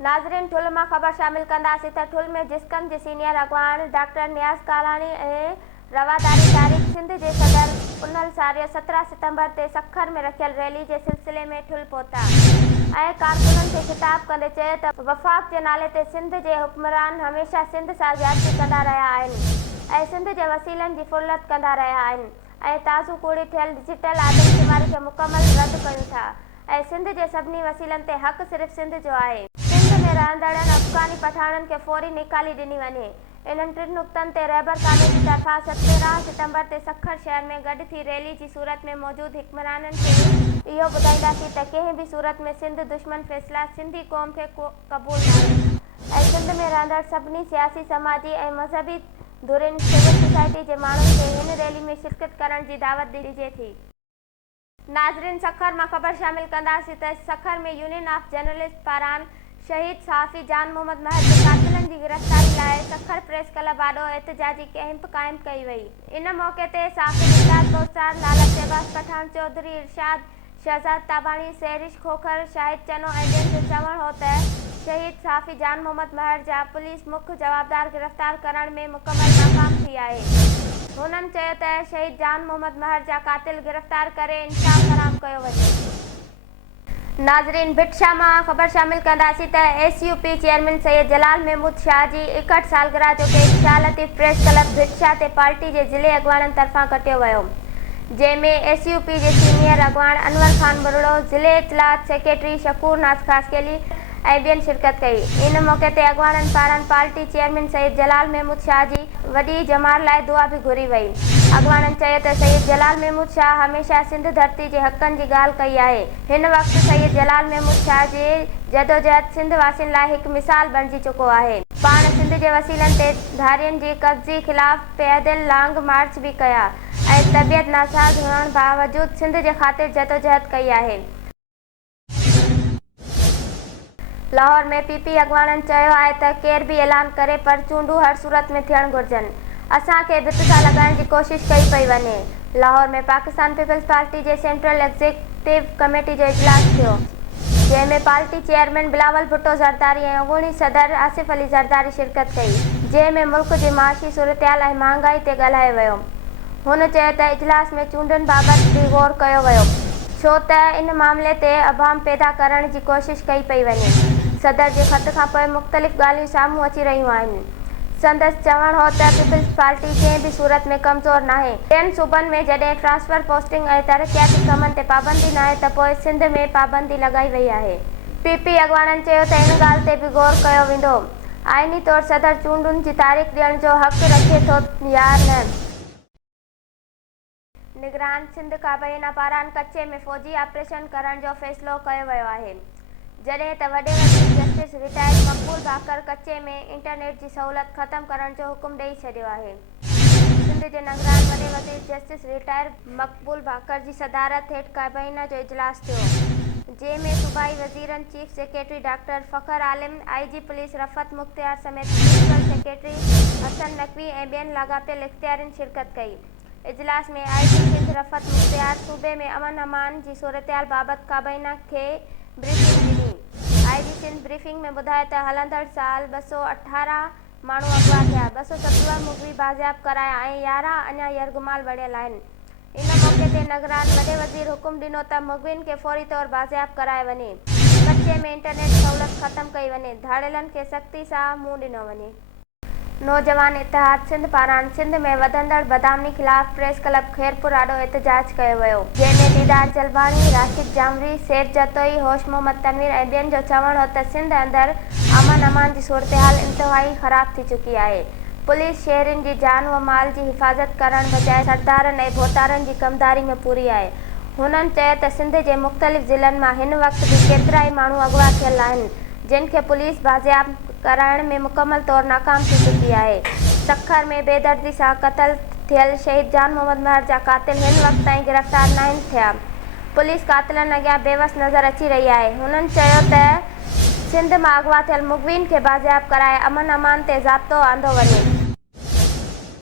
नाज़रीन, ठुल मां ख़बर शामिल कंदासीं त ठुल में जिस्कम जे सीनियर अॻवान डॉक्टर नियाज़ कालानी ऐं रवादारी तारीख़ सिंध जे सदर पुनल सारियो 17 सितंबर ते सखर में रखियल रैली जे सिलसिले में ठुल पहुता ऐं कारकुननि खे ख़िताब कंदे चयो त वफ़ाक़ जे नाले ते सिंध जे हुक्मरान हमेशह सिंध सां ज़्यादती कंदा रहिया आहिनि ऐं सिंध जे वसीलनि जी फुरलत कंदा रहिया आहिनि ऐं ताज़ू कूड़ी थियल डिजिटल आदमशुमारी खे मुकमल रद्द कयूं था ऐं सिंध जे सभिनी वसीलनि ते हक़ सिर्फ़ सिंध जो आहे। सिंध में रहंदड़नि अफ़गानी पठाणनि खे फौरी निकाली ॾिनी वञे। इन्हनि टिनि नुक़्तनि ते रहबर कामे जी तरफ़ां 17 सितंबर ते सखर शहर में गॾु थी रैली जी सूरत में मौजूदु हुक्मराननि खे इहो ॿुधाईंदासीं त कंहिं बि सूरत में सिंध दुश्मन फ़ैसिला सिंधी क़ौम खे क़बूल नाहे ऐं सिंध में रहंदड़ सभिनी सियासी समाजी ऐं मज़हबी धुरियुनि सिविल सोसाइटी जे माण्हुनि खे हिन रैली में शिरकत करण जी दावत ॾिजे थी। नाज़रीन, सखर मां ख़बर शामिल कंदासीं त सखर में यूनियन ऑफ जर्नलिस्ट पारां शहीद सहाफ़ी जान मोहम्मद महर जे क़ातिलनि जी गिरफ़्तारी लाइ सखर प्रेस क्लब आॾो एहतिजाजी कैंप क़ाइमु कई वई। इन मौक़े ते सहाफ़ी निशात कोसार लाला शहबाज पठान चौधरी इरशाद शहजाद ताबाणी सहरिश खोखर शाहिद चनो ऐं ॿियनि जो चवणु हो त शहीद सहाफ़ी जान मोहम्मद महर जा पुलिस मुख्य जवाबदार गिरफ़्तार करण में मुकमल नाकाम थी आहे। हुननि चयो त शहीद जान मोहम्मद महर जा क़ातिल गिरफ़्तार करे इंसाफ़ फराहम कयो वञे। नाज़रीन, भिटशा मां ख़बर शामिल कंदासीं त SUP चेयरमैन सैयद जलाल महमूद शाह जी 61 सालगिरह जो cake Shah Latif press club Bhitshah ते पार्टी जे ज़िले अॻवाननि तरफ़ां कटियो वियो, जंहिंमें SUP जे सीनियर अॻवान अनवर खान बुरड़ो, ज़िले इत्तलात सेक्रेटरी शकूर नाज़ ख़ासकेली ऐं ॿियनि शिरकत कई। इन मौक़े ते अॻवाननि पारां पार्टी चेयरमैन सैयद जलाल महमूद शाह जी वॾी जमार लाइ दुआ बि घुरी वई। अॻवाननि चयो त सैयद जलाल महमूद शाह हमेशह सिंध धरती जे हक़नि जी ॻाल्हि कई आहे। हिन वक़्तु सैयद जलाल महमूद शाह जी जदोजहद सिंध वासियुनि लाइ हिकु मिसाल बणिजी चुको आहे। पाण सिंध जे वसीलनि ते धारियुनि जी कब्ज़ी ख़िलाफ़ पैदल लॉन्ग मार्च बि कया ऐं तबियत नासाज़ हुअण बावजूदु सिंध जे ख़ातिर जदोजहद कई आहे। लाहौर में PP अॻवाननि चयो आहे त केर बि ऐलान करे पर चूंडूं हर सूरत में थियणु घुरिजनि। असांखे भित सां लॻाइण जी कोशिश कई पई वञे। लाहौर में पाकिस्तान पीपल्स पार्टी जे सेंट्रल एग्ज़ीक्यूटिव कमेटी जो इजलास थियो, जंहिंमें पार्टी चेयरमैन बिलावल भुट्टो ज़रदारी ऐं अॻूणी सदर आसिफ अली ज़रदारी शिरकत कई, जंहिंमें मुल्क जी माशी सूरतहाल ऐं महांगाई ते ॻाल्हायो वियो। हुन चयो त इजलास में चूंडुनि बाबति बि ग़ौर कयो वियो, छो त इन मामले ते अभाम पैदा करण जी कोशिश कई पई वञे। सदर जे ख़त खां पोइ मुख़्तलिफ़ ॻाल्हियूं साम्हूं अची रहियूं आहिनि। संदसि चवणु हो त पीपल्स पार्टी कंहिं बि सूरत में कमज़ोर नाहे। ॿियनि सूबनि में जॾहिं ट्रांसफर पोस्टिंग ऐं तरक़ियाती कमनि ते पाबंदी नाहे त पोइ सिंध में पाबंदी लॻाई वई आहे। PP अॻवाननि चयो त इन ॻाल्हि ते बि ग़ौर कयो वेंदो। आइनी तौरु सदर चूंडुनि जी तारीख़ ॾियण जो हक़ रखे थो या न। निगरान सिंध काबीना पारां कचे में फ़ौजी ऑपरेशन करण जो फ़ैसिलो कयो वियो आहे, जॾहिं त वॾे वज़ीर जस्टिस रिटायर्ड मक़बूल भाकर कचे में इंटरनेट जी सहूलियत ख़तमु करण जो हुकुम ॾेई छॾियो आहे। सिंध जे निगरान वॾे वज़ीर जस्टिस रिटायर्ड मक़बूल भाकर जी सदारत हेठि काबीना जो इजलास थियो, जंहिंमें सूबाई वज़ीरनि, चीफ सेक्रेटरी डॉक्टर फ़खर आलिम, IG पुलिस रफ़त मुख़्तियार समेत प्रिंसिपल सेक्रेटरी हसन नक़वी ऐं ॿियनि लाॻापियल इख़्तियारियुनि शिरकत कई। इजलास में IG सिंध रफ़त मुख़्तियार सूबे में अमन अमान जी सूरतहाल बाबति काबीना खे ब्रीफिंग ॾिनी। IG सिंध ब्रीफिंग में ॿुधायो त हलंदड़ साल 218 माण्हू अगवा थिया, 217 मुग़वी बाज़ियाब कराया ऐं 11 अञा यरगुमाल वड़ियल आहिनि। इन मौक़े ते निगरान वॾे वज़ीर हुकुम ॾिनो त मुग़वियुनि खे फ़ौरी तौरु बाज़ियाब कराए वञे, कचे में इंटरनेट सहूलियत ख़तमु कई वञे, धाड़ियलनि खे सख़्ती सां मुंहुं ॾिनो वञे। नौजवान इतिहाद सिंध पारां सिंध में वधंदड़ बदनामी ख़िलाफ़ प्रेस क्लब खैरपुर आॾो एहतिजाज कयो वियो, जंहिंमें दीदार जलवाणी, राशिद जामरी, सेर जतोई, होश मोहम्मद तनवीर ऐं ॿियनि जो चवणु हो त सिंध अंदरि अमन अमान जी सूरतहाल इंतिहाई ख़राब थी चुकी आहे। पुलिस शहरियुनि जी जान व माल जी हिफ़ाज़त करण बजाए सरदारनि ऐं भोतारनि जी कमदारी में पूरी आहे। हुननि चयो त सिंध जे मुख़्तलिफ़ ज़िलनि मां हिन वक़्त बि केतिरा ई माण्हू अगवा थियल आहिनि, जिन खे पुलिस बाज़ियाब कराइण में मुकमल तौरु नाकाम थी चुकी आहे। सखर में बेदर्दी सां क़त्ल थियल शहीद जान मोहम्मद महर जा क़ातिल हिन वक़्त ताईं गिरफ़्तार नाहिनि थिया। पुलिस क़ातिलनि अॻियां बेवस नज़र अची रही आहे। हुननि चयो त सिंध मां अगवा थियल मुग़वियुनि खे बाज़ियाब कराए अमन अमान ते ज़ाब्तो आंदो वञे।